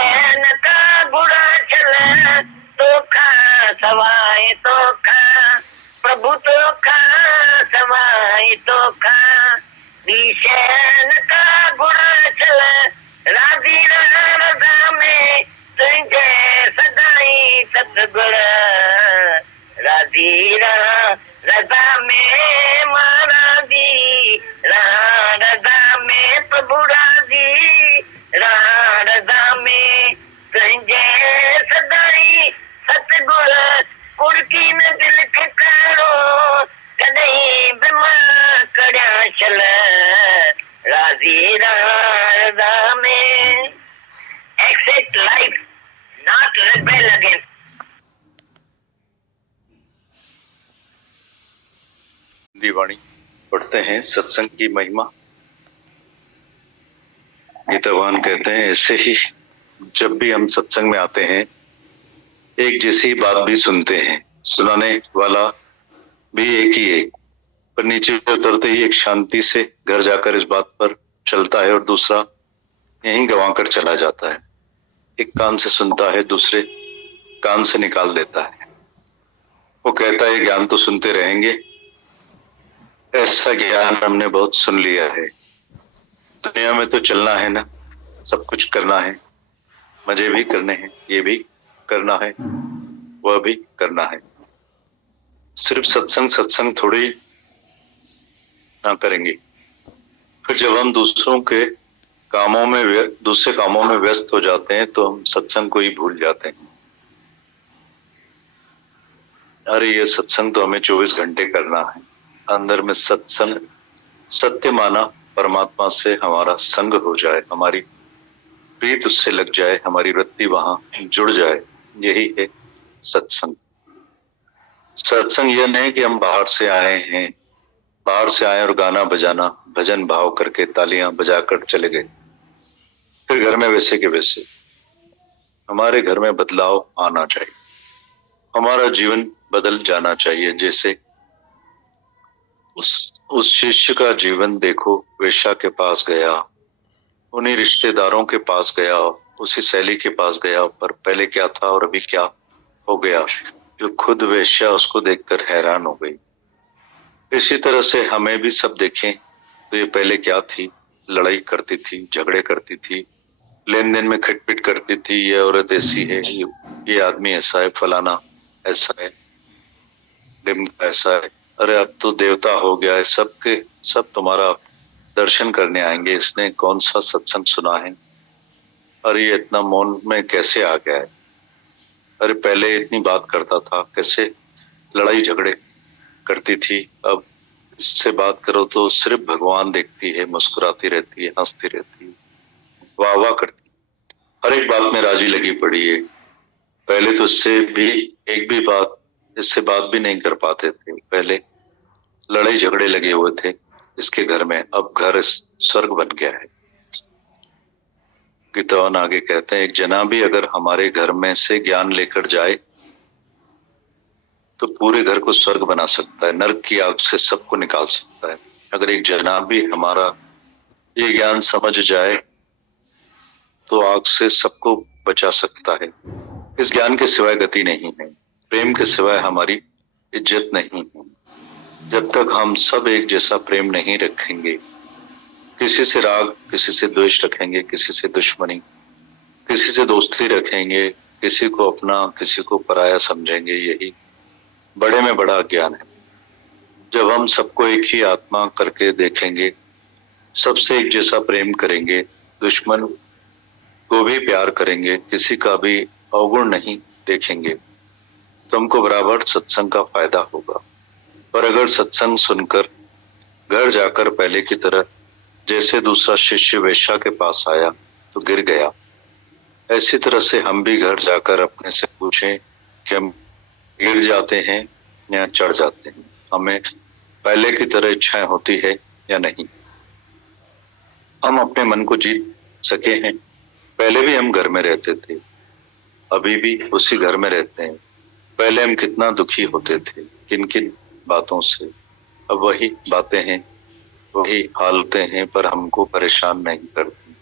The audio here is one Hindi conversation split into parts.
शहन का बुरा चले तो खा सवाए तो खा, प्रभु तो खा सवाए तो खा। शहन का बुरा चले राजी रजा में तुझे सदाई सतगुण, राजी रजा में मारा दी रजा में प्रभु राजी रजा में तुझे सदाई सतगुण। कुड़की न दिल के करो कदई बिमा कड़ा चल, राजी रजा में। Exit life, not rebel again. दीवानी पढ़ते हैं सत्संग की महिमा। गीतावान कहते हैं ऐसे ही जब भी हम सत्संग में आते हैं एक जैसी बात भी सुनते हैं, सुनाने वाला भी एक ही है, पर नीचे उतरते ही एक शांति से घर जाकर इस बात पर चलता है और दूसरा यहीं गंवाकर चला जाता है। एक कान से सुनता है, दूसरे कान से निकाल देता है। वो कहता है ज्ञान तो सुनते रहेंगे, ऐसा ज्ञान हमने बहुत सुन लिया है। दुनिया में तो चलना है ना, सब कुछ करना है, मजे भी करने हैं, ये भी करना है, वह भी करना है। सिर्फ सत्संग सत्संग थोड़ी ना करेंगे। फिर जब हम दूसरे कामों में व्यस्त हो जाते हैं तो हम सत्संग को ही भूल जाते हैं। अरे ये सत्संग तो हमें 24 घंटे करना है। अंदर में सत्संग सत्य माना परमात्मा से हमारा संग हो जाए, हमारी प्रीत उससे लग जाए, हमारी वृत्ति वहां जुड़ जाए, यही है सत्संग। सत्संग यह नहीं कि हम बाहर से आए और गाना बजाना भजन भाव करके तालियां बजाकर चले गए, फिर घर में वैसे के वैसे। हमारे घर में बदलाव आना चाहिए, हमारा जीवन बदल जाना चाहिए। जैसे उस शिष्य का जीवन देखो, वेश्या के पास गया, उन्हीं रिश्तेदारों के पास गया, उसी शैली के पास गया, पर पहले क्या था और अभी क्या हो गया, जो खुद वेश्या उसको देखकर हैरान हो गई। इसी तरह से हमें भी सब देखें तो ये पहले क्या थी, लड़ाई करती थी, झगड़े करती थी, लेन देन में खटपिट करती थी, ये औरत ऐसी है, ये आदमी ऐसा है, फलाना ऐसा है, ऐसा है। अरे अब तो देवता हो गया है, सब तुम्हारा दर्शन करने आएंगे, इसने कौन सा सत्संग सुना है, अरे ये इतना मौन में कैसे आ गया है, अरे पहले इतनी बात करता था, कैसे लड़ाई झगड़े करती थी, अब इससे बात करो तो सिर्फ भगवान देखती है, मुस्कुराती रहती है, हंसती रहती है, वाह वाह करती, हर एक बात में राजी लगी पड़ी है। पहले तो इससे बात भी नहीं कर पाते थे, पहले लड़ाई झगड़े लगे हुए थे इसके घर में, अब घर स्वर्ग बन गया है। गीतावान आगे कहते हैं एक जना भी अगर हमारे घर में से ज्ञान लेकर जाए तो पूरे घर को स्वर्ग बना सकता है, नरक की आग से सबको निकाल सकता है। अगर एक जना भी हमारा ये ज्ञान समझ जाए तो आग से सबको बचा सकता है। इस ज्ञान के सिवाय गति नहीं है, प्रेम के सिवाय हमारी इज्जत नहीं है। जब तक हम सब एक जैसा प्रेम नहीं रखेंगे, किसी से राग, किसी से द्वेष रखेंगे, किसी से दुश्मनी, किसी से दोस्ती रखेंगे, किसी को अपना किसी को पराया समझेंगे, यही बड़े में बड़ा ज्ञान है। जब हम सबको एक ही आत्मा करके देखेंगे, सबसे एक जैसा प्रेम करेंगे, दुश्मन को भी प्यार करेंगे, किसी का भी अवगुण नहीं देखेंगे, तो हमको बराबर सत्संग का फायदा होगा। पर अगर सत्संग सुनकर घर जाकर पहले की तरह जैसे दूसरा शिष्य वेश्या के पास आया तो गिर गया, ऐसी तरह से हम भी घर जाकर अपने से पूछें कि हम गिर जाते हैं या चढ़ जाते हैं, हमें पहले की तरह इच्छाएं होती है या नहीं, हम अपने मन को जीत सके हैं। पहले भी हम घर में रहते थे, अभी भी उसी घर में रहते हैं। पहले हम कितना दुखी होते थे, किन किन बातों से, अब वही बातें हैं, वही हालतें हैं, पर हमको परेशान नहीं करती।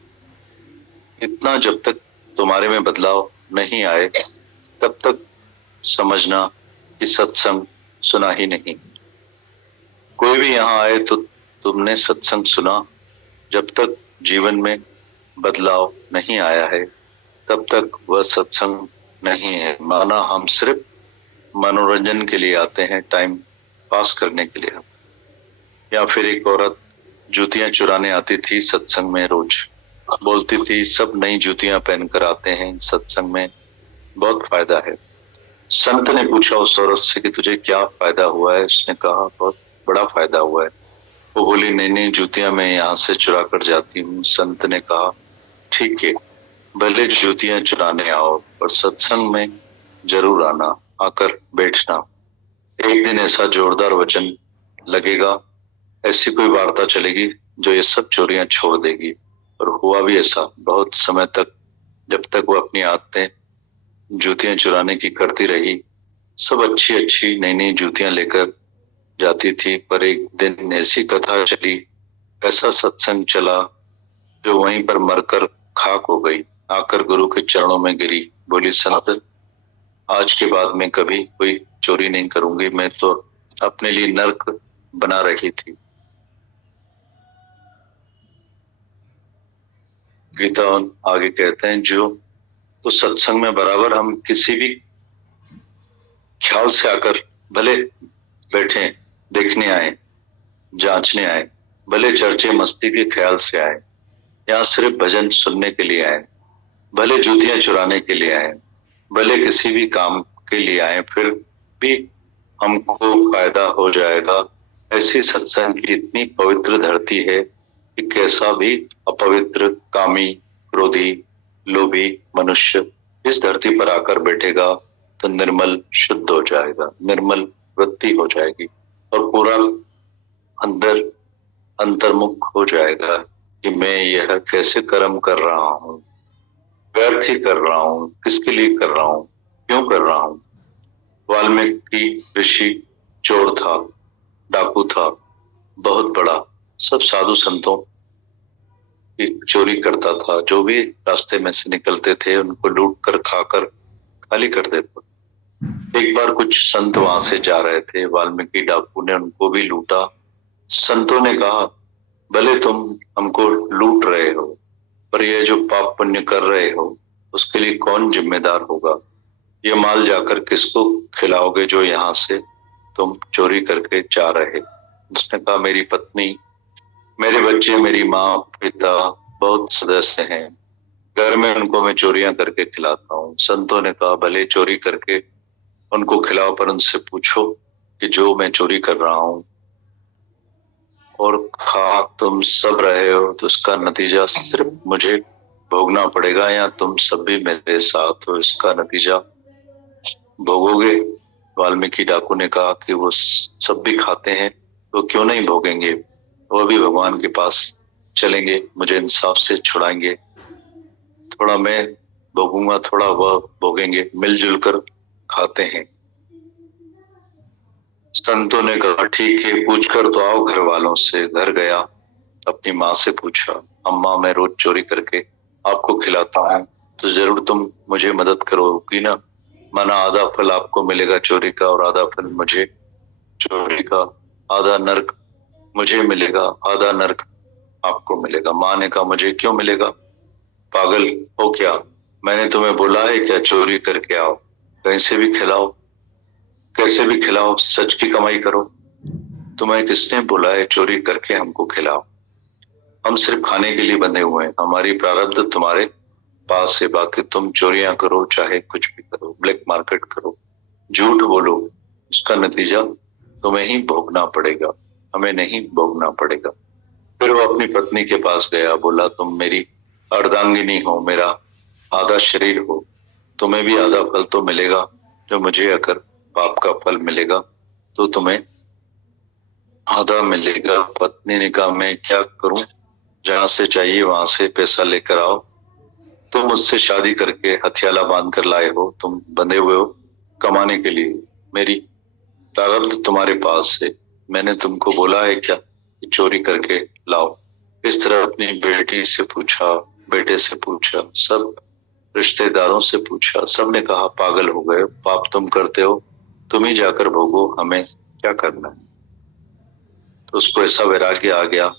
इतना जब तक तुम्हारे में बदलाव नहीं आए तब तक समझना कि सत्संग सुना ही नहीं। कोई भी यहाँ आए तो तुमने सत्संग सुना। जब तक जीवन में बदलाव नहीं आया है तब तक वह सत्संग नहीं है। माना हम सिर्फ मनोरंजन के लिए आते हैं, टाइम पास करने के लिए। या फिर एक औरत जूतियां चुराने आती थी सत्संग में, रोज बोलती थी सब नई जूतियां पहनकर आते हैं, सत्संग में बहुत फायदा है। संत ने पूछा उस औरत से कि तुझे क्या फायदा हुआ है? उसने कहा बहुत बड़ा फायदा हुआ है। वो बोली नई नई जूतियां मैं यहाँ से चुरा कर जाती हूँ। संत ने कहा ठीक है, भले जूतियां चुराने आओ पर सत्संग में जरूर आना, आकर बैठना। एक दिन ऐसा जोरदार वचन लगेगा, ऐसी कोई वार्ता चलेगी जो ये सब चोरियां छोड़ देगी। और हुआ भी ऐसा। बहुत समय तक, जब तक वो अपनी आदतें जूतियां चुराने की करती रही, सब अच्छी अच्छी नई नई जूतियां लेकर जाती थी। पर एक दिन ऐसी कथा चली, ऐसा सत्संग चला जो वहीं पर मरकर खाक हो गई। आकर गुरु के चरणों में गिरी, बोली संत आज के बाद मैं कभी कोई चोरी नहीं करूंगी, मैं तो अपने लिए नर्क बना रही थी। गीता आगे कहते हैं जो तो सत्संग में बराबर हम किसी भी ख्याल से आकर भले बैठे, देखने आए, जांचने आए, भले चर्चे मस्ती के ख्याल से आए, यहाँ सिर्फ भजन सुनने के लिए आए, भले जूतियां चुराने के लिए आए, भले किसी भी काम के लिए आए, फिर भी हमको फायदा हो जाएगा। ऐसी सत्संग की इतनी पवित्र धरती है कि कैसा भी अपवित्र, कामी, क्रोधी, लोभी मनुष्य इस धरती पर आकर बैठेगा तो निर्मल शुद्ध हो जाएगा, निर्मल वृत्ति हो जाएगी और पूरा अंदर अंतर्मुख हो जाएगा कि मैं यह कैसे कर्म कर रहा हूँ, व्यर्थ ही कर रहा हूँ, किसके लिए कर रहा हूँ, क्यों कर रहा हूँ। वाल्मीकि ऋषि चोर था, डाकू था, बहुत बड़ा, सब साधु संतों की चोरी करता था। जो भी रास्ते में से निकलते थे उनको लूट कर खाकर खाली कर देता। एक बार कुछ संत वहां से जा रहे थे, वाल्मीकि डाकू ने उनको भी लूटा। संतों ने कहा भले तुम हमको लूट रहे हो पर यह जो पाप पुण्य कर रहे हो उसके लिए कौन जिम्मेदार होगा? ये माल जाकर किसको खिलाओगे जो यहाँ से तुम चोरी करके जा रहे? उसने कहा मेरी पत्नी, मेरे बच्चे, मेरी माँ, पिता, बहुत सदस्य हैं, घर में उनको मैं चोरियां करके खिलाता हूँ। संतों ने कहा भले चोरी करके उनको खिलाओ पर उनसे पूछो कि जो मैं चोरी कर रहा हूँ और खा तुम सब रहे हो तो उसका नतीजा सिर्फ मुझे भोगना पड़ेगा या तुम सब भी मेरे साथ हो, इसका नतीजा भोगोगे? वाल्मीकि डाकू ने कहा कि वो सब भी खाते हैं तो क्यों नहीं भोगेंगे, वो भी भगवान के पास चलेंगे, मुझे इंसाफ से छुड़ाएंगे, थोड़ा मैं भोगूंगा, थोड़ा वह भोगेंगे, मिलजुल कर खाते हैं। संतों ने कहा ठीक है, पूछ कर तो आओ घर वालों से। घर गया, अपनी माँ से पूछा अम्मा मैं रोज चोरी करके आपको खिलाता हूँ तो जरूर तुम मुझे मदद करोगी ना? माना आधा फल आपको मिलेगा चोरी का और आधा फल मुझे चोरी का, आधा नर्क मुझे मिलेगा, आधा नर्क आपको मिलेगा। माँ ने कहा मुझे क्यों मिलेगा, पागल हो क्या? मैंने तुम्हें बोला है क्या चोरी करके आओ, कहीं से भी खिलाओ, कैसे भी खिलाओ, सच की कमाई करो। तुम्हें किसने बोला है चोरी करके हमको खिलाओ? हम सिर्फ खाने के लिए बंधे हुए हैं, हमारी प्रारब्ध तुम्हारे पास है, बाकी तुम चोरियां करो, चाहे कुछ भी करो, ब्लैक मार्केट करो, झूठ बोलो, उसका नतीजा तुम्हें ही भोगना पड़ेगा, हमें नहीं भोगना पड़ेगा। फिर वो अपनी पत्नी के पास गया, बोला तुम मेरी अर्धांगिनी हो, मेरा आधा शरीर हो, तुम्हें भी आधा फल तो मिलेगा जो मुझे अगर पाप का फल मिलेगा तो तुम्हें आधा मिलेगा। पत्नी ने कहा मैं क्या करूं, जहां से चाहिए वहां से पैसा लेकर आओ, तुम मुझसे शादी करके हथियाला बांध कर लाए हो, तुम बंधे हुए हो कमाने के लिए, मेरी प्रारब्ध तुम्हारे पास है, मैंने तुमको बोला है क्या कि चोरी करके लाओ? इस तरह अपनी बेटी से पूछा, बेटे से पूछा, सब रिश्तेदारों से पूछा, सबने कहा पागल हो गए, पाप तुम करते हो, तुम ही जाकर भोगो, हमें क्या करना है। तो उसको ऐसा वैराग्य आ गया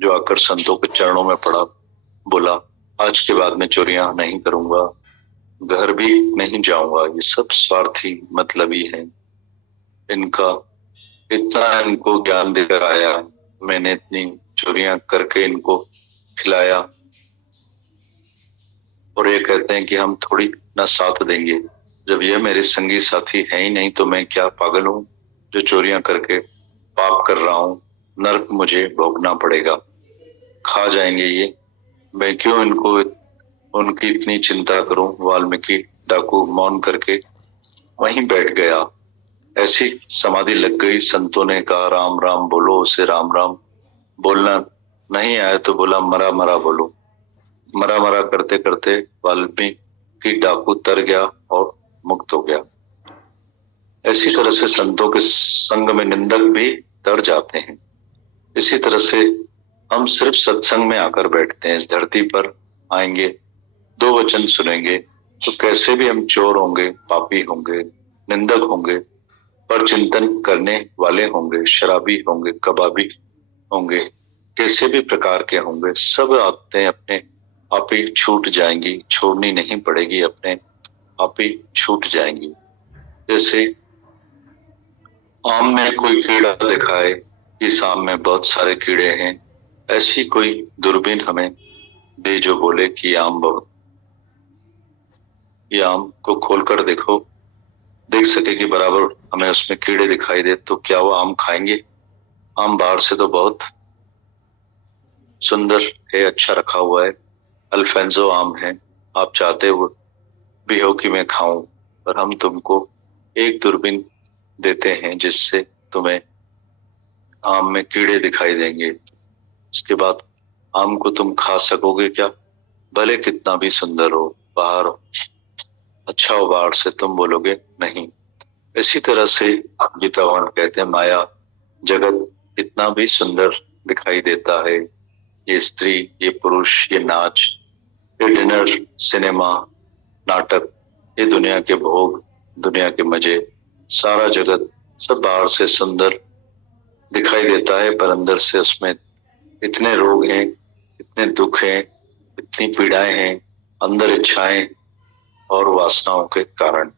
जो आकर संतों के चरणों में पड़ा, बोला आज के बाद मैं चोरियां नहीं करूंगा, घर भी नहीं जाऊंगा, ये सब स्वार्थी मतलबी है, इनका इतना इनको ज्ञान देकर आया, मैंने इतनी चोरियां करके इनको खिलाया, और ये कहते हैं कि हम थोड़ी ना साथ देंगे। जब ये मेरे संगी साथी है ही नहीं तो मैं क्या पागल हूँ जो चोरियां करके पाप कर रहा हूँ, नर्क मुझे भोगना पड़ेगा, खा जाएंगे ये, मैं क्यों इनको उनकी इतनी चिंता करूं। वाल्मीकि डाकू मौन करके वहीं बैठ गया। ऐसी समाधि लग गई। संतों ने कहा राम राम बोलो, उसे राम राम बोलना नहीं आया तो बोला मरा मरा बोलो। मरा मरा करते करते वाल्मीकि डाकू तर गया और मुक्त हो गया। ऐसी तरह से संतों के संग में निंदक भी तर जाते हैं। इसी तरह से हम सिर्फ सत्संग में आकर बैठते हैं, इस धरती पर आएंगे, दो वचन सुनेंगे तो कैसे भी हम चोर होंगे, पापी होंगे, निंदक होंगे, पर चिंतन करने वाले होंगे, शराबी होंगे, कबाबी होंगे, कैसे भी प्रकार के होंगे, सब आते अपने आप ही छूट जाएंगी, छोड़नी नहीं पड़ेगी, अपने आप ही छूट जाएंगी। जैसे आम में कोई कीड़ा दिखाए कि इस आम में बहुत सारे कीड़े हैं, ऐसी कोई दूरबीन हमें दे जो बोले कि आम बहुत, ये आम को खोलकर देखो, देख सके कि बराबर हमें उसमें कीड़े दिखाई दे, तो क्या वो आम खाएंगे। आम बाहर से तो बहुत सुंदर है, अच्छा रखा हुआ है, अल्फेंजो आम है, आप चाहते हो भी हो कि मैं खाऊं, पर हम तुमको एक दूरबीन देते हैं जिससे तुम्हें आम में कीड़े दिखाई देंगे। उसके बाद आम को तुम खा सकोगे क्या, भले कितना भी सुंदर हो, बाहर अच्छा हो, बाहर से तुम बोलोगे नहीं। इसी तरह से गीतावान कहते हैं माया जगत इतना भी सुंदर दिखाई देता है, ये स्त्री, ये पुरुष, ये नाच, ये डिनर, सिनेमा, नाटक, ये दुनिया के भोग, दुनिया के मजे, सारा जगत सब बाहर से सुंदर दिखाई देता है, पर अंदर से उसमें इतने रोग हैं, इतने दुख हैं, इतनी पीड़ाएं हैं, अंदर इच्छाएं और वासनाओं के कारण।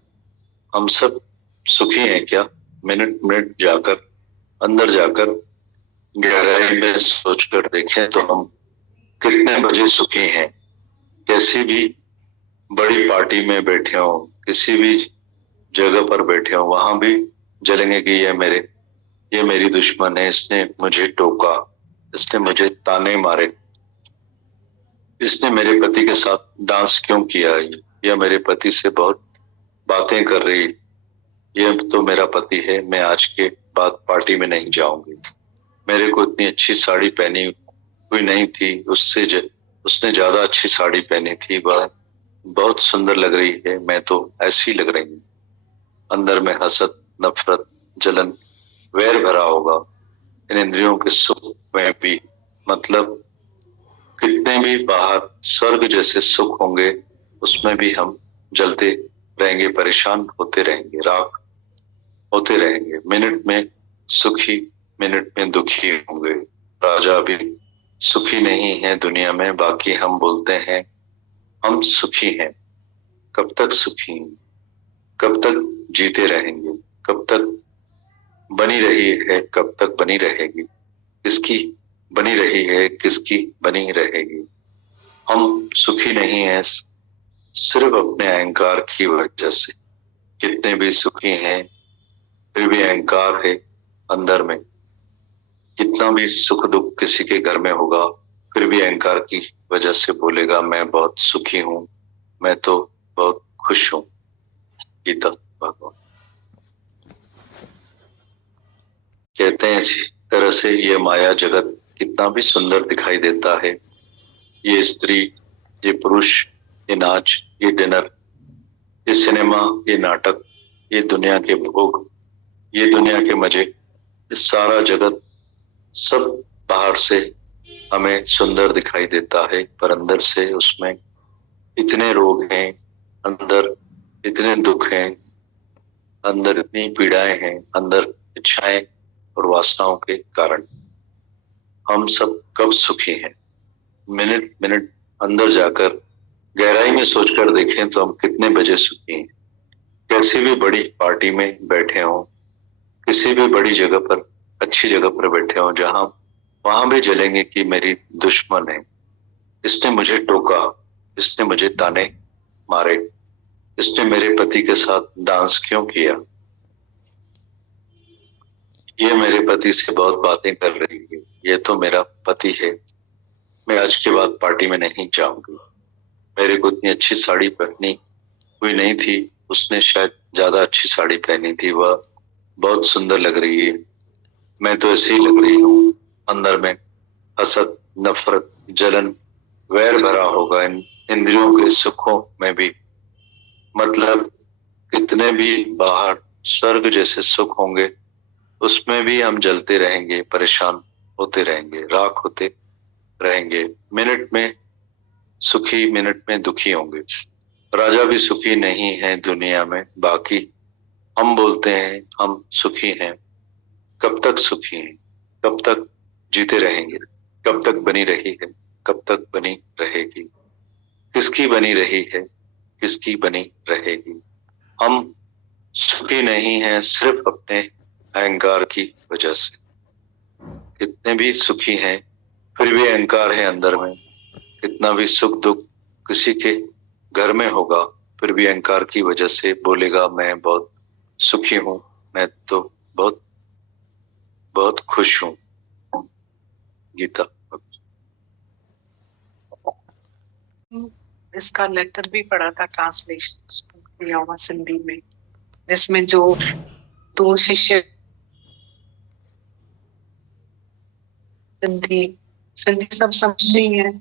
हम सब सुखी हैं क्या, मिनट मिनट जाकर अंदर जाकर गहराई में सोचकर देखें तो हम कितने बजे सुखी हैं। कैसी भी बड़ी पार्टी में बैठे हो, किसी भी जगह पर बैठे हो, वहां भी जलेंगे कि ये मेरी दुश्मन है, इसने मुझे टोका, इसने मुझे ताने मारे, इसने मेरे पति के साथ डांस क्यों किया, या मेरे पति से बहुत बातें कर रही, ये तो मेरा पति है, मैं आज के बाद पार्टी में नहीं जाऊंगी, मेरे को इतनी अच्छी साड़ी पहनी हुई नहीं थी, उसने ज्यादा अच्छी साड़ी पहनी थी, वह बहुत सुंदर लग रही है, मैं तो ऐसी लग रही हूँ। अंदर में हसद, नफरत, जलन, वैर भरा होगा। इन इंद्रियों के सुख में भी मतलब कितने भी बाहर स्वर्ग जैसे सुख होंगे, उसमें भी हम जलते रहेंगे, परेशान होते रहेंगे, राख होते रहेंगे, मिनट में सुखी, मिनट में दुखी होंगे। राजा भी सुखी नहीं है दुनिया में, बाकी हम बोलते हैं हम सुखी हैं। कब तक सुखी हैं, कब तक जीते रहेंगे, कब तक बनी रही है, कब तक बनी रहेगी, किसकी बनी रही है, किसकी बनी रहेगी। हम सुखी नहीं हैं सिर्फ अपने अहंकार की वजह से। कितने भी सुखी हैं फिर भी अहंकार है अंदर में। कितना भी सुख दुख किसी के घर में होगा, फिर भी अहंकार की वजह से बोलेगा मैं बहुत सुखी हूँ, मैं तो बहुत खुश हूँ। गीता भगवान कहते हैं इसी तरह से ये माया जगत कितना भी सुंदर दिखाई देता है, ये स्त्री, ये पुरुष, ये नाच, ये डिनर, ये सिनेमा, ये नाटक, ये दुनिया के भोग, ये दुनिया के मजे, ये सारा जगत सब बाहर से हमें सुंदर दिखाई देता है, पर अंदर से उसमें इतने रोग हैं अंदर, इतने दुख हैं अंदर, इतनी पीड़ाएं हैं अंदर, इच्छाएं और वासनाओं के कारण। हम सब कब सुखी हैं? मिनट मिनट अंदर जाकर गहराई में सोचकर देखें तो हम कितने बजे सुखी हैं। कैसी भी बड़ी पार्टी में बैठे हों, किसी भी बड़ी जगह पर, अच्छी जगह पर बैठे हों, जहां वहां भी जलेंगे कि मेरी दुश्मन है, इसने मुझे टोका, इसने मुझे ताने मारे, इसने मेरे पति के साथ डांस क्यों किया, ये मेरे पति से बहुत बातें कर रही है, ये तो मेरा पति है, मैं आज के बाद पार्टी में नहीं जाऊंगी, मेरे को इतनी अच्छी साड़ी पहनी हुई नहीं थी, उसने शायद ज्यादा अच्छी साड़ी पहनी थी, वह बहुत सुंदर लग रही है, मैं तो ऐसे ही लग रही हूँ। अंदर में हसद, नफरत, जलन, वैर भरा होगा इन इंद्रियों के सुखों में भी। मतलब कितने भी बाहर स्वर्ग जैसे सुख होंगे, उसमें भी हम जलते रहेंगे, परेशान होते रहेंगे, राख होते रहेंगे। मिनट में सुखी, मिनट में दुखी होंगे। राजा भी सुखी नहीं है दुनिया में, बाकी हम बोलते हैं हम सुखी हैं। कब तक सुखी हैं? कब तक जीते रहेंगे? कब तक बनी रही है? कब तक बनी रहेगी? किसकी बनी रही है? किसकी बनी रहेगी? हम सुखी नहीं हैं सिर्फ अपने अहंकार की वजह से। कितने भी सुखी हैं फिर भी अहंकार है अंदर में। कितना भी सुख दुख किसी के घर में होगा, फिर भी अहंकार की वजह से बोलेगा मैं बहुत सुखी हूँ, मैं तो बहुत बहुत खुश हूँ। गीता। इसका लेटर भी पढ़ा था, ट्रांसलेशन किया हुआ सिंधी में, जिसमें जो दो शिष्य सिंधी सिंधी सब समझ रही हैं,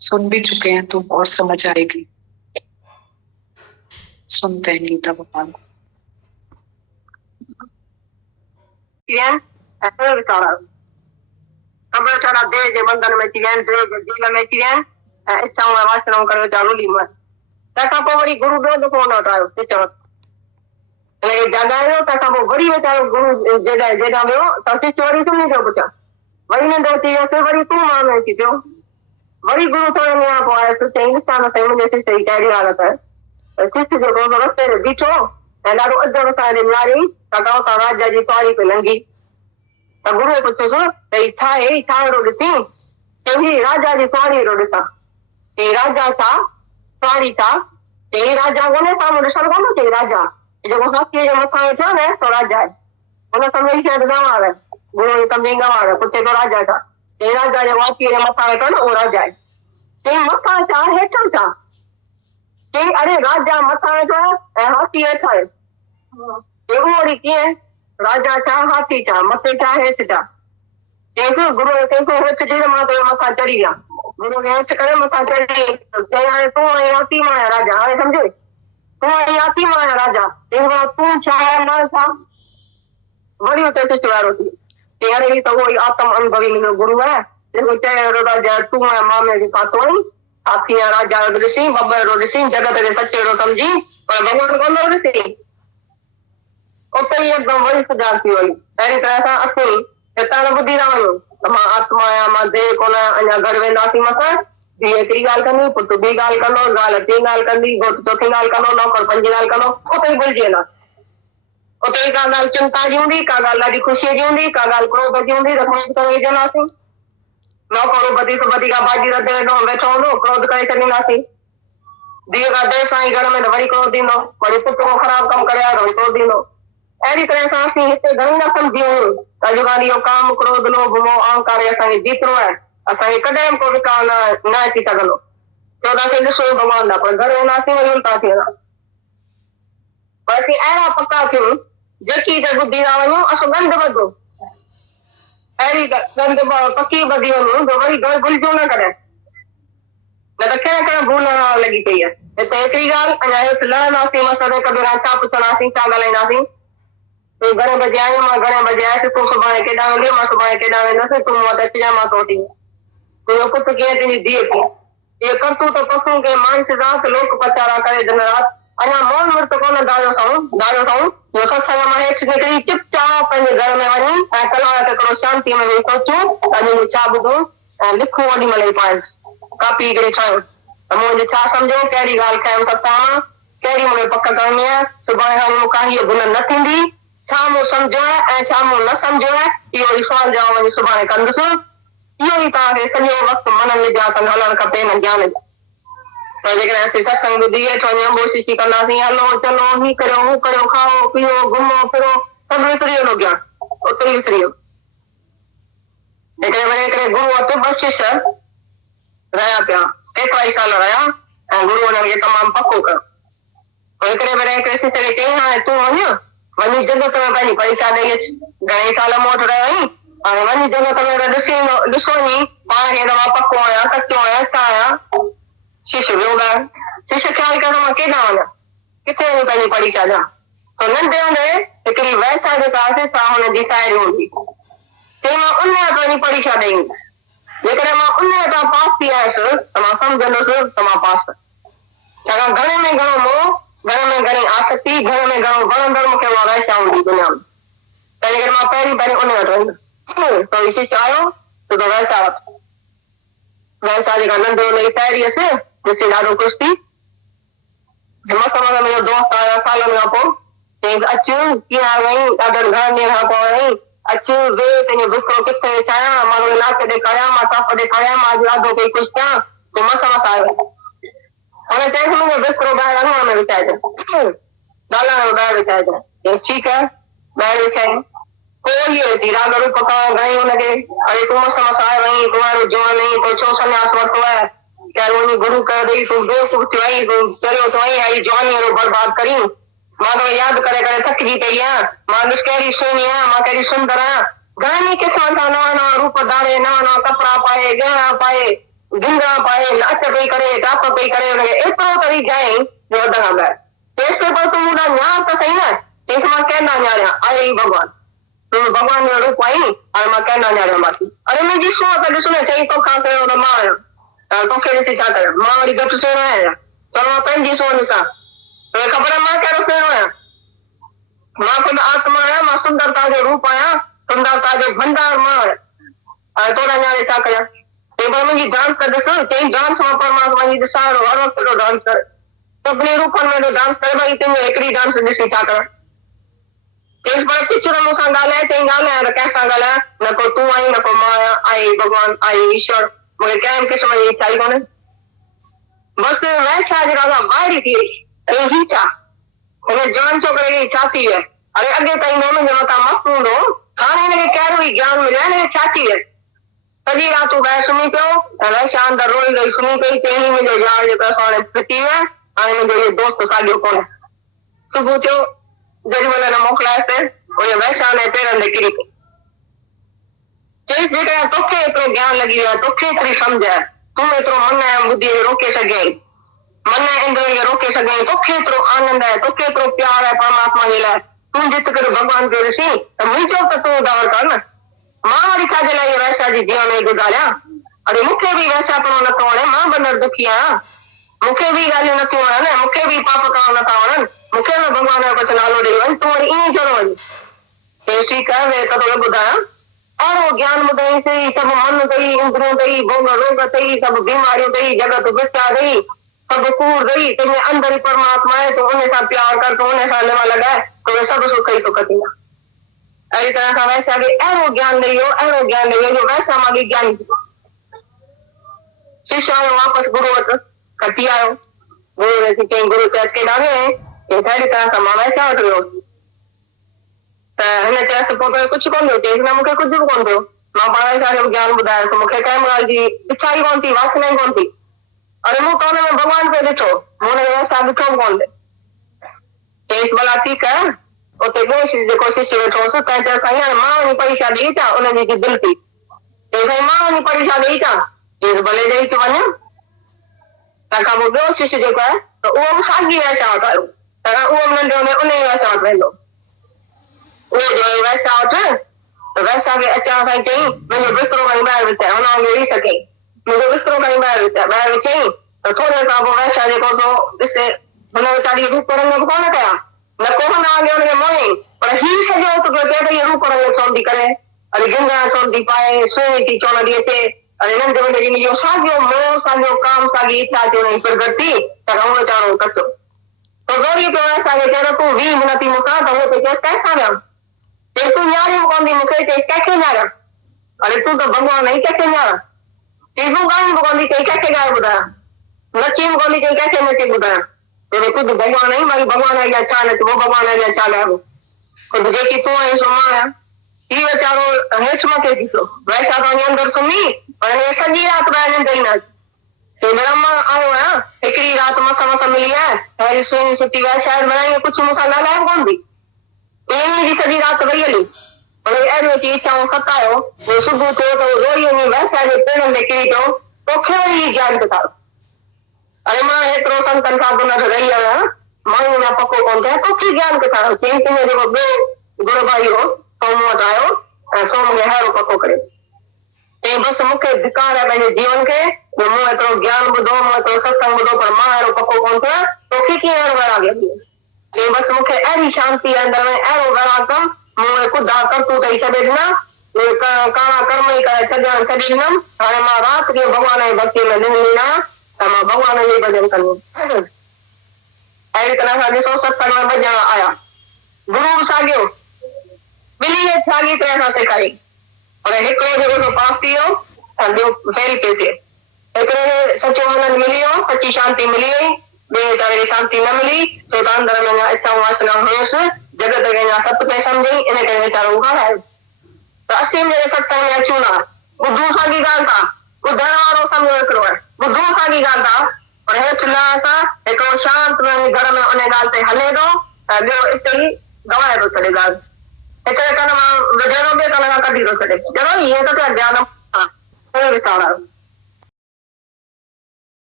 सुन भी चुके हैं तो और समझ आएगी। सुनते हैं गीता भगवान को। कबर थारा देह जे बंधन में चियन, देह जे जेल में चियन, इच्छाऊं ऐं वासनाऊं करे चालू ली मत। तंहिंखां पोइ वरी गुरु ॿियो दफ़ो हुन वटि आयो विच में, जॻायो। तंहिंखां पोइ वरी वीचारो गुरु जेॾां वियो त शिष्य वरी सुम्ही पियो पुठियां। वरी निंड अची वियोसि, वरी तूं मां में अची पियो। वरी गुरु थोरे ॾींहं पोइ आयुसि, चईं ॾिसां न सही मुंहिंजे शिष्य जी कहिड़ी हालत आहे। शिष्य जेको रस्ते ते बीठो ऐं ॾाढो अदब सां निहारी त हुतां राजा जी सवारी पे लंघी। त गुरुअ पुछियोसि त ही छा आहे, छा अहिड़ो ॾिसी? चईं राजा जी सवारी अहिड़ो ॾिसां। चईं राजा छा, सवारी छा? चईं राजा कोन्हे, साम्हूं ॾिसण कोन। चईं राजा जेको हाथीअ जे मथां वेठो न सो राजा आहे। हुन सम्झी शायदि गंवार आहे। गुरू सम्झी गंवार आहे, पुछे थो राजा छा? चईं राजा जेको हाथीअ जे मथां वेठो न उहो राजा आहे। चईं मथां छा, हेठां छा? चईं अरे राजा मथां वेठो ऐं हाथी हेठि आहे। चईं उहो वरी कीअं? राजा छा, हाथी छा, मथे छा, हेठि छा? चईं गुरू कंहिंखे हेठि ॾे मां तुंहिंजे मथां चढ़ी विया। गुरू खे हेठि करे मथां चढ़ी। चईं हाणे तूं आई हाथी, मां आहियां राजा। हाणे सम्झे, तूं आई हाथी, मां आहियां राजा। चईं तूं छा आहे, मां छा? वरी उते शिष्य वारो थी। चईं अरे ही त उहो ई आत्म अनुभवी मुंहिंजो गुरू आहे जेको चए अहिड़ो राजा तूं ऐं मां में पातो आई। हाथी ऐं राजा ॾिसी, बब्बर ॾिसी, जगत खे सचेड़ो सम्झी, पर भॻवान कोन ॾिसी। उते ई एकदम वरी सुजाॻ थी वई। अहिड़ी तरह सां असीं हितां न ॿुधी रहूं त मां आत्मा आहियां, मां देह कोन आहियां, अञा घर वेंदासीं मथां। धीअ हिकिड़ी ॻाल्हि कंदी, पुटु ॿी ॻाल्हि कंदो, ज़ाल टी ॻाल्हि कंदी, घोटु चोथी ॻाल्हि कंदो, नौकर पंजी ॻाल्हि कंदो। उते ई भुलिजी वेंदा। उते ई का ॻाल्हि चिंता जी हूंदी, का ॻाल्हि ॾाढी ख़ुशीअ जी हूंदी, का ॻाल्हि क्रोध जी हूंदी त क्रोध करे विझंदासीं। नौकर बधी सुबधी का भाॼी रधे वेठो हूंदो, क्रोध करे छॾींदासीं। धीअ का देरि सां ई घर में त वरी क्रोध ईंदो। वरी पुटु को ख़राबु कमु करे आयो त वरी क्रोध ईंदो। अहिड़ी तरह सां असीं हिते घणी न सम्झी आहियूं त अॼुकल्ह इहो काम, क्रोध, लोभ, मोह, अहंकार असांखे जेतिरो आहे, असांखे कॾहिं बि को विकार न अची सघंदो। चवंदासीं ॾिसो भॻवान ॾा, पर घर वेंदासीं वरी उल्टा थी वेंदा। पर असीं अहिड़ा पका थियूं जेकी त ॿुधी था वञूं, असां गंद ॿधो अहिड़ी गंद पकी ॿधी वञूं त वरी घर भुलिजूं न कॾहिं। न त कहिड़ा कहिड़ा भूल लॻी पई आहे। हिते हिकिड़ी ॻाल्हि, अञा हेठि लहंदासीं मसइले कबीरा छा पुछंदासीं, छा ॻाल्हाईंदासीं। तूं घणे बजे आहीं, मां घणे बजे आयसि, तूं सुभाणे केॾांहुं वेंदी, मां सुभाणे केॾांहुं वेंदसि, तूं मूं वटि अचिजांइ, मां तो वठी तुंहिंजो पुटु कीअं तुंहिंजी धीअ खे इहे करतूत पशुनि खे मानस रात लोक पचारा करे दिन राति अञा मौन वृत कोन दारियो जो सत्संग मां हेठि निकिरी चुपचाप पंहिंजे घर में वञी ऐं कलाक हिकिड़ो शांतीअ में वेही सोचूं अॼु मूं छा ॿुधो ऐं लिखूं ओॾी महिल ई पाण कापी हिकिड़ी ठाहियूं त मुंहिंजी छा सम्झो कहिड़ी ॻाल्हि खयमि सत्संग मां कहिड़ी मूंखे पक करणी आहे सुभाणे खां मूंखां हीअ भुल न थींदी छा मूं सम्झो आहे ऐं छा मूं न सम्झो आहे इहो ई सुवाल जवाब वञी सुभाणे कंदुसि इहो ई तव्हांखे सॼो वक़्तु मन में ध्यानु हलणु खपे न ज्ञान जो जेकॾहिं असीं सत्संग ॿुधी हेठि वञी अम्बोशी कंदासीं हलो चलो ही करियो हू करियो खाओ पीओ घुमो फिरो सभु विसरी वेंदो ज्ञान उते ई विसरी वियो हिकिड़े वरी हिकिड़े गुरू वटि 2 शिष्य रहिया पिया केतिरा ई साल रहिया ऐं गुरू हुननि खे तमामु पको कयो हिकिड़े भेरे हिकिड़े शिष्य खे चई हाणे तूं वञी जगत में पंहिंजी परीक्षा ॾेई अच घणेई साल मूं वटि रहियो आहीं हाणे वञी जगत में ॾिसो नी पाण खे मां पको आहियां कचो आहियां छा आहियां शिष्य वियो ॻाल्हि शिष्य ख़्यालु कयो मां केॾां वञा किथे वञी पंहिंजी परीक्षा ॾियां त नंढे हूंदे हिकिड़ी वैसा जेका आहे सा हुनजी साहेड़ी हूंदी चई मां उन वटि वञी परीक्षा ॾेई जेकॾहिं मां उन वटां पास थी आयसि त मां सम्झंदुसि त मां पास छाकाणि घणे में घणो मोह घर में घणी आसक्ति घर में घणो वणंदड़ मूंखे उहा वैसा हूंदी दुनिया में त जेकॾहिं मां पहिरीं उन वटि वेंदुसि त शिष्य आयो त वैसा वटि वैसा जेका नंढो हुनजी साहेड़ी हुअसि ॾिसी ॾाढो ख़ुशि थी मस्त मस्त मुंहिंजो दोस्त आयो सालनि खां पोइ चईं अचु कीअं आयो आहीं ॾाढनि घणनि ॾींहंनि खां पोइ आहीं अचु वेह तुंहिंजो बिस्तरो किथे विछायां मां तुंहिंजो नाच ॾेखारियां मां टप ॾेखारियां मां अॼु ॾाढो पई ख़ुशि थियां तूं मस्त मस्त आयो हुन चयईं मुंहिंजो बिस्तरो ॿाहिरि अंगण में विछाइजांइ दालान में ॿाहिरि विछाइजांइ चयईं ठीकु आहे ॿाहिरि विछाईं पोइ इहो थी राग रूप करण घणेई हुनखे अरे तूं मस्त मस्त आयो आहीं तुम्हारो जीवन नहीं तो छो संन्यास वरितो आहे क्या वञी गुरू कर ॾेई तूं बेवकूफ़ थियो आहीं तूं चरियो थियो आहीं आई जवानी अहिड़ो बर्बाद करी मां तो यादि करे करे थकिजी पई आहियां मां ॾिस कहिड़ी सुहिणी आहियां मां कहिड़ी सुंदर आहियां घणनि क़िस्मनि सां नवां नवां रूप धारे नवां नवां कपिड़ा पाए गहना पाए गिंगा पाए नाच पई करे टप पई करे हुनखे एतिरो तरी जाई जो हद खां ॿाहिरि तेसि ताईं पर तूं मुंहिंजा न्यार त सही न चईसि मां कंहिं न्यारियां आहे ई भॻवानु तूं भॻवान जो रूप आई हाणे मां कंहिं न्यारियां बाक़ी अरे मुंहिंजी सुहिणो त ॾिस न चई तोखां कयो त मां आहियां तोखे ॾिसी छा कयां मां वरी घटि सुहिणो आहियां चलो मां पंहिंजी सोच ॾिसां तोखे ख़बर आहे मां कहिड़ो सुहिणो आहियां मां ख़ुदि आत्मा आहियां मां सुंदरता जो रूप आहियां सुंदरता जो भंडार मां आहियां हाणे तोड़ा न्यारे छा कयां चई पर मुंहिंजी डांस त ॾिस चई डांस मां परमात्मा जी ॾिसां हर वक़्तु डांस करे सभिनी रूपनि में डांस करे भई तुंहिंजो हिकिड़ी डांस ॾिसी छा कयां चईसि पर किचड़ मूंसां ॻाल्हाए चई ॻाल्हायां त कंहिंसां ॻाल्हायां न को तूं आई न को मां आहियां आई भॻवानु आई ईश्वर मूंखे कंहिं क़िस्म जी इच्छा ई कोन्हे बसि वैसा जेका ॿाहिरि थी वई ही छा हुन जान छोकिरे खे छा थी वियो अरे अॻे ताईं हुनजे मथां मस्तु हूंदो हाणे हिनखे कहिड़ो ई ज्ञान मिलियो हिनखे छा थी वियो सॼी राति ॿाहिरि सुम्ही पियो ऐं वैसा अंदरि रोई रोई सुम्ही पई चई मुंहिंजो यार जेको असां हाणे फिटी वियो आहे हाणे मुंहिंजो इहो दोस्त साॻियो कोन्हे सुबुह थियो जेॾीमहिल न मोकिलायसि उन वैसा हुन पेरनि ते किरी पई चईसि जेकॾहिं तोखे एतिरो ज्ञान लॻी वियो आहे तोखे एतिरी सम्झ आहे तूं एतिरो मन ऐं ॿुधीअ खे रोके सघे मन ऐं इंद्रियनि खे रोके सघे तोखे एतिरो आनंद आहे तोखे एतिरो प्यार आहे परमात्मा जे लाइ तूं जित करे भॻवान खे ॾिसी त मुंहिंजो त तूं उधार कर न मां वरी छाजे लाइ वैसा जी जीवन में गुज़ारियां अरे मूंखे बि वैसापणो नथो वणे मां बंदर दुखी आहियां मूंखे बि ॻाल्हियूं नथियूं वणनि मूंखे बि पाप करणु नथा वणनि मूंखे बि भॻवान जो कुझु नालो ॾेई वञ तूं वरी ईअं छो न वञी चई ठीकु आहे वे तोखे ॿुधायां अहिड़ो ज्ञान ॿुधाईंसीं सभु मन अथई इंद्रियूं अथई भोग रोग अथई सभु बीमारियूं अथई जगत विस्या अथई सभु कूड़ अथई तुंहिंजे अंदरि ई परमात्मा आहे तूं उन सां प्यार कर तूं उन सां लिवा लॻाए तोखे सभु सुख ई सुख थींदा अहिड़ी तरह सां वैसा खे अहिड़ो ज्ञान ॾेई वियो जो वैसा मां ज्ञानी थी शिष्य आयो वापसि गुरू वटि कटी आयो गुरू ने चई गुरू चयसि केॾा वियो अहिड़ी तरह सां मां वैसा वटि वियो त हिन चयसि पोइ तोखे कुझु कोन थियो चयसि न मूंखे कुझु बि कोन थियो मां पाण जो ज्ञान ॿुधायोसि मूंखे कंहिं ॻाल्हि जी इच्छा ई कोन थी वासना ई कोन थी अरे मूं त हुन में भॻवान खे ॾिठो मूं हुनखे वैसा ॾिठो बि कोन चयसि भला ठीकु आहे उते ॿियो जेको शिष्य वेठो हुउसि तंहिं चयो साईं हाणे मां वञी परीक्षा ॾेई अचां उनजी दिलि थी चई साईं मां वञी परीक्षा ॾेई अचां चयसि भले ॾेई थो वञ तंहिंखां पोइ ॿियो शिष्य जेको आहे त उहो बि साॻी वैसा वटि आयो त उहो बि नंढे हूंदे उन ई वैसा वटि वेंदो उहो जो वैसा वटि त वैसा खे अचण सां चई मुंहिंजो बिस्तरो खणी ॿाहिरि विछाए हुन वांगुरु वेही सघे मुंहिंजो बिस्तरो खणी ॿाहिरि विछई त थोरे खां पोइ वैसा जेको सो ॾिसे हुन वीचारी रूप रंग कोन कया न कोन आगे हुनखे मोही पर ही सॼो तोखे चए पई रूप रंग चवंदी करे अरे गिंगा चवंदी पाए सुहिणी थी चवंदी अचे अरे नंढे वॾे जी मुंहिंजो साॻियो मोह साॻियो काम साॻी इच्छा थी हुनजी प्रगट थी त हुन वीचारो कचो तो गौरी पियो असांखे चयो तूं वी मिनट मूंखां त उहो चए कंहिंखां विया चई तूं न्याणियूं कोन्दी मूंखे चई कंहिंखे न्याणिया अरे तूं त भॻवान ई कंहिंखे न्याणा चई तूं ॻाल्हि बि कोन्दी चई कंहिंखे ॻाल्हि ॿुधायां नची बि कोन्दी चई कंहिंखे नची ॿुधायां चई ख़ुदि भॻवान ई मां भॻवान अॻियां छा नचो भॻवान अॻियां छा लाहियो ख़ुदि जेकी तूं आहीं सो मां आहियां ही वीचारो हेठि मथे थी पियो वैसा त वञी अंदरि सुम्ही पर हिन सॼी राति ॿाहिरि निंड ई न अचे मैडम मां आयो आहियां हिकिड़ी राति मस मिली आहे अहिड़ी सुहिणी सुठी वैसा बनाई कुझु मूंसां ॻाल्हायो कोन थी ईअं जी सॼी राति वई हली पर अहिड़ियूं अची इच्छाऊं सतायो सुबुह थियो त रोई वञी वैसा जे पेरनि ते किरी पियो तोखे वरी ज्ञान ॾेखारो अरे मां हेतिरो संतनि खां गुन रही आहियां माण्हू अञा पको कोन थिया तोखे ज्ञान ॾेखारो चई तुंहिंजो जेको ॿियो गुरू भाई हो सो मूं वटि आयो ऐं सो मूंखे अहिड़ो पको करे चई बसि मूंखे धिकार आहे पंहिंजे जीवन खे मूं एतिरो ज्ञान ॿुधो मूं एतिरो सत्संग ॿुधो पर मां अहिड़ो पको कोन थियां तोखे कीअं अहिड़ो वैराग्य थी चई बसि मूंखे अहिड़ी शांती अंदर में अहिड़ो वैराग कमु मूं ख़ुदा करतूत ई छॾे ॾिना काणा कर्म ई करे छॾे ॾिनमि हाणे मां राति ॾींहुं भॻवान जी भक्तीअ में लीन आहियां त मां भॻवान जो ई भॼन कंदुमि अहिड़ी तरह सां ॾिसो सत्संग में भॼन आया गुरू बि साॻियो ॿिन्ही साॻी तरह सां सेखारी पर हिकिड़ो जेको पास थी वियो ऐं ॿियो फेल पियो थिए हिकिड़े सचो आनंद मिली वियो सची शांती मिली वई ॿिए वीचारे खे शांती न मिली छो त अंदर में अञा इच्छाऊं वासना हुयुसि जगत खे अञा सत पे सम्झई इन करे वीचारो उघाड़ायो त असीं जहिड़े सत्संग में अचूं था ॿुधूं साॻी ॻाल्हि था ॿुधण वारो सम्झो हिकिड़ो आहे ॿुधूं साॻी ॻाल्हि था पर हेठि लहण सां हिकिड़ो शांत घर में उन ॻाल्हि ते हले थो ऐं ॿियो इते ई गवाए थो छॾे ॻाल्हि हिकिड़े कन मां विझणो ॿिए कन खां कढी थो छॾे चलो ईअं त ज्ञान वीचार